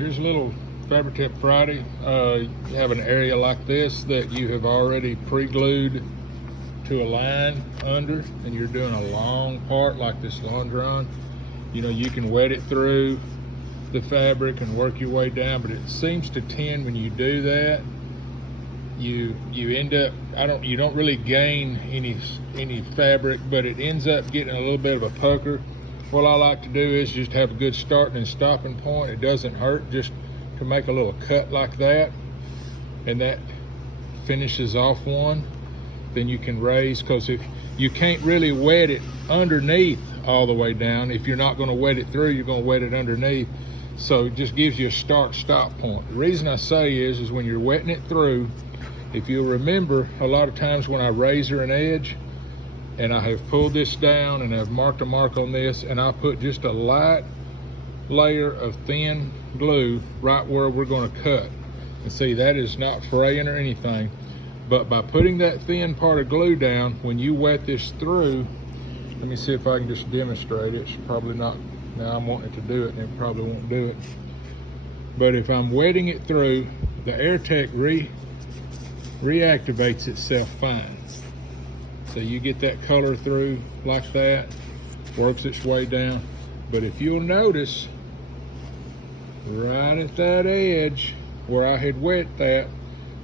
Here's a little Fabri-Tac Friday. You have an area like this that you have already pre-glued to a line under, and you're doing a long part like this Londron. You know, you can wet it through the fabric and work your way down, but it seems to tend when you do that, you end up, you don't really gain any fabric, but it ends up getting a little bit of a pucker. What I like to do is just have a good starting and stopping point. It doesn't hurt just to make a little cut like that, and that finishes off one. Then you can raise, because if you can't really wet it underneath all the way down, if you're not going to wet it through, you're going to wet it underneath. So it just gives you a start stop point. The reason I say is when you're wetting it through, if you'll remember, a lot of times when I razor an edge and I have pulled this down and I've marked a mark on this, and I put just a light layer of thin glue right where we're going to cut, and see, that is not fraying or anything, but by putting that thin part of glue down, when you wet this through, let me see if I can just demonstrate it. It's probably not, now I'm wanting it to do it and it probably won't do it, but if I'm wetting it through, the AirTech reactivates itself fine. So you get that color through like that, works its way down. But if you'll notice, right at that edge where I had wet that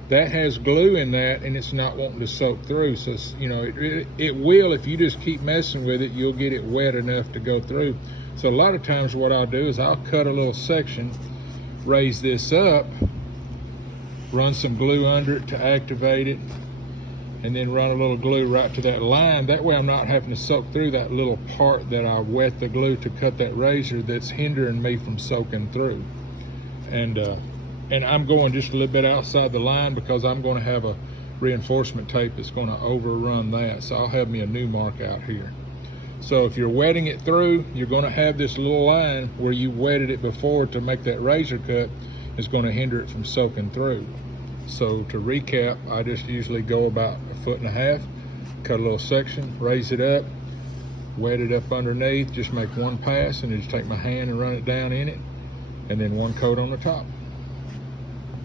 has glue in that, and it's not wanting to soak through. So, you know, it will, if you just keep messing with it, you'll get it wet enough to go through. So a lot of times what I'll do is I'll cut a little section, raise this up, run some glue under it to activate it, and then run a little glue right to that line. That way I'm not having to soak through that little part that I wet the glue to cut that razor that's hindering me from soaking through. And I'm going just a little bit outside the line because I'm going to have a reinforcement tape that's going to overrun that. So I'll have me a new mark out here. So if you're wetting it through, you're going to have this little line where you wetted it before to make that razor cut. Is going to hinder it from soaking through. So to recap, I just usually go about 1.5 feet, cut a little section, raise it up, wet it up underneath, just make one pass, and then just take my hand and run it down in it, and then one coat on the top.